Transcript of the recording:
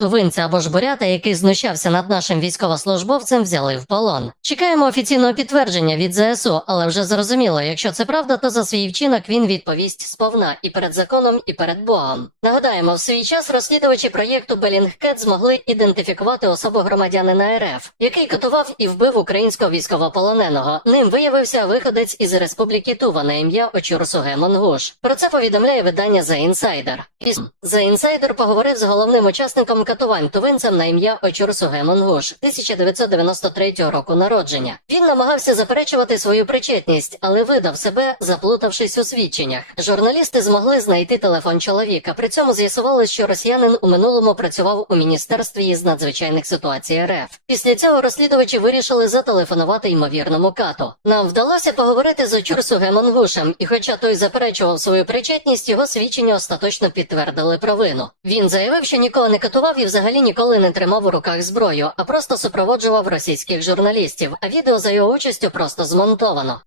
Тувинця або ж бурята, який знущався над нашим військовослужбовцем, взяли в полон. Чекаємо офіційного підтвердження від ЗСУ, але вже зрозуміло, якщо це правда, то за свій вчинок він відповість сповна і перед законом, і перед Богом. Нагадаємо, в свій час розслідувачі проєкту Белінгкет змогли ідентифікувати особу громадянина РФ, який катував і вбив українського військовополоненого. Ним виявився виходець із Республіки Тува на ім'я Очурсуге Монгуш. Про це повідомляє видання The Insider. The Insider поговорив з головним учасником катувань тувинцем на ім'я Очурсуге Монгуш 1993 року народження. Він намагався заперечувати свою причетність, але видав себе, заплутавшись у свідченнях. Журналісти змогли знайти телефон чоловіка. При цьому з'ясували, що росіянин у минулому працював у міністерстві із надзвичайних ситуацій РФ. Після цього розслідувачі вирішили зателефонувати ймовірному кату. Нам вдалося поговорити з Очурсуге Монгушем, і хоча той заперечував свою причетність, його свідчення остаточно підтвердили провину. Він заявив, що нікого не катував і взагалі ніколи не тримав у руках зброю, а просто супроводжував російських журналістів. А відео за його участю просто змонтовано.